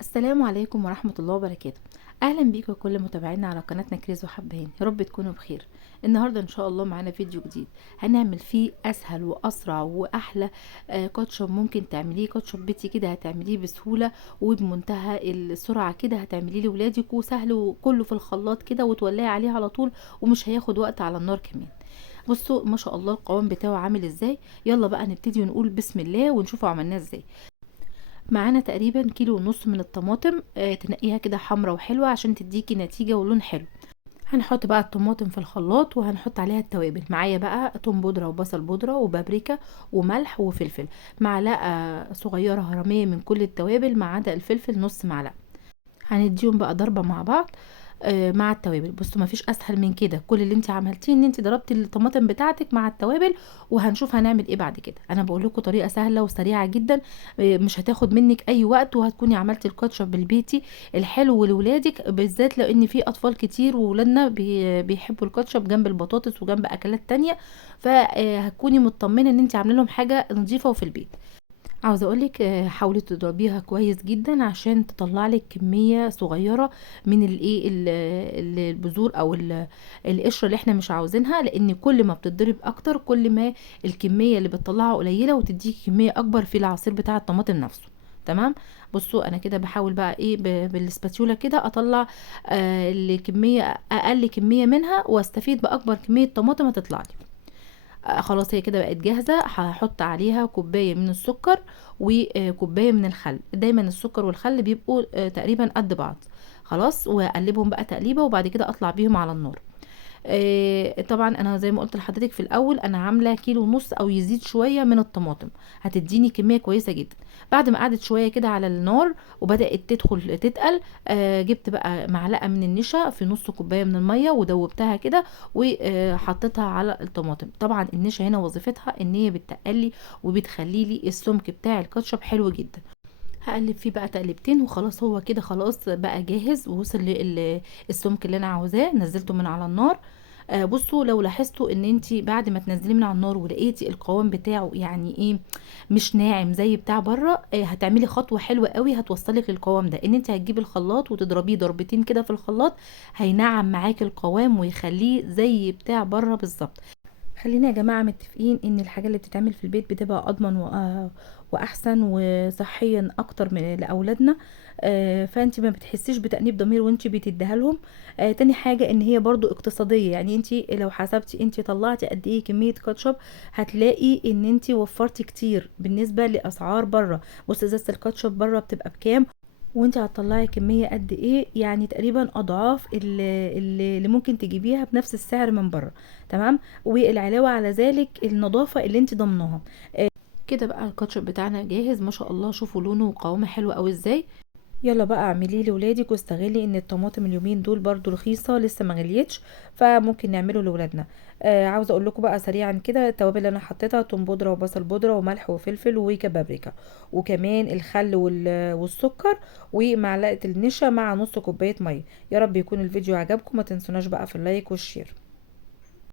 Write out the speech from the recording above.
السلام عليكم ورحمة الله وبركاته. اهلا بيكم كل متابعينا على قناتنا كريز وحبهان، يا رب تكونوا بخير. النهارده ان شاء الله معانا فيديو جديد هنعمل فيه اسهل واسرع واحلى كاتشب ممكن تعمليه. كاتشب بيتي كده هتعمليه بسهولة وبمنتهى السرعة، كده هتعمليه لولادك وسهل وكله في الخلاط كده وتولعي عليه على طول ومش هياخد وقت على النار كمان. بصوا ما شاء الله القوام بتاعه عامل ازاي. يلا بقى نبتدي ونقول بسم الله ونشوفه عملناه ازاي. معانا تقريبا كيلو ونص من الطماطم، تنقيها كده حمرا وحلوة عشان تديكي نتيجة ولون حلو. هنحط بقى الطماطم في الخلاط وهنحط عليها التوابل. معايا بقى توم بودرة وبصل بودرة وبابريكا وملح وفلفل، معلقة صغيرة هرمية من كل التوابل ما عدا الفلفل نص معلقة. هنديهم بقى ضربة مع بعض مع التوابل. بصوا مفيش اسهل من كده، كل اللي انت عملتيه ان انت ضربتي الطماطم بتاعتك مع التوابل. وهنشوف هنعمل ايه بعد كده. انا بقول لكم طريقه سهله وسريعه جدا، مش هتاخد منك اي وقت، وهتكوني عملتي الكاتشب البيتي الحلو لولادك بالذات، لان في اطفال كتير وولادنا بيحبوا الكاتشب جنب البطاطس وجنب اكلات تانية. فهتكوني مطمنه ان انت عامله لهم حاجه نظيفه وفي البيت. عاوزه اقولك حاولي تضربيها كويس جدا عشان تطلع لك كميه صغيره من البذور او القشره اللي احنا مش عاوزينها، لان كل ما بتتضرب اكتر كل ما الكميه اللي بتطلعها قليله وتديكي كميه اكبر في العصير بتاع الطماطم نفسه. تمام. بصوا انا كده بحاول بقى ايه بالسباتيولا كده اطلع الكميه اقل كميه منها واستفيد باكبر كميه طماطم هتطلع لي. خلاص هي كده بقت جاهزة. هحط عليها كوباية من السكر وكوباية من الخل. دايما السكر والخل بيبقوا تقريبا قد بعض. خلاص واقلبهم بقى تقليبة وبعد كده اطلع بيهم على النار. طبعا انا زي ما قلت لحضرتك في الاول انا عامله كيلو ونص او يزيد شويه من الطماطم، هتديني كميه كويسه جدا. بعد ما قعدت شويه كده على النار وبدات تدخل تتقل، جبت بقى معلقه من النشا في نص كوبايه من الميه ودوبتها كده وحطيتها على الطماطم. طبعا النشا هنا وظيفتها ان هي بتقلي وبتخلي لي السمك بتاع الكاتشب حلو جدا. هقلب فيه بقى تقلبتين وخلاص، هو كده خلاص بقى جاهز ووصل للسمك اللي انا عاوزاه. نزلته من على النار. بصوا لو لاحظتوا ان انتي بعد ما تنزليه من على النار ولقيتي القوام بتاعه يعني ايه مش ناعم زي بتاع بره، هتعملي خطوه حلوه قوي هتوصلك للقوام ده، ان انت هتجيبي الخلاط وتضربيه ضربتين كده في الخلاط. هينعم معاكي القوام ويخليه زي بتاع بره بالظبط. خلينا يا جماعة متفقين ان الحاجة اللي بتتعمل في البيت بتبقى اضمن واحسن وصحيا اكتر من لاولادنا. فانت ما بتحسيش بتأنيب ضمير وانت بتديها لهم. تاني حاجة ان هي برضو اقتصادية، يعني انت لو حسبتي انت طلعتي قد ايه كمية كاتشب هتلاقي ان انت وفرتي كتير بالنسبة لاسعار بره. بص ازازة الكاتشب بره بتبقى بكام وانت هتطلعي كمية قد ايه، يعني تقريبا اضعاف اللي ممكن تجيبيها بنفس السعر من بره. تمام. والعلاوة على ذلك النظافة اللي انت ضمناها. كده بقى الكاتشب بتاعنا جاهز ما شاء الله. شوفوا لونه وقوامه حلو قوي ازاي. يلا بقى اعمليه لولادك واستغلي ان الطماطم اليومين دول برضو رخيصة لسه ما غليتش، فممكن نعمله لولادنا. عاوزه اقول لكم بقى سريعا كده التوابل اللي انا حطيتها: توم بودره وبصل بودره وملح وفلفل وكبابريكا، وكمان الخل والسكر ومعلقه النشا مع نص كوبايه ميه. يا رب يكون الفيديو عجبكم، ما تنسوناش بقى في اللايك والشير.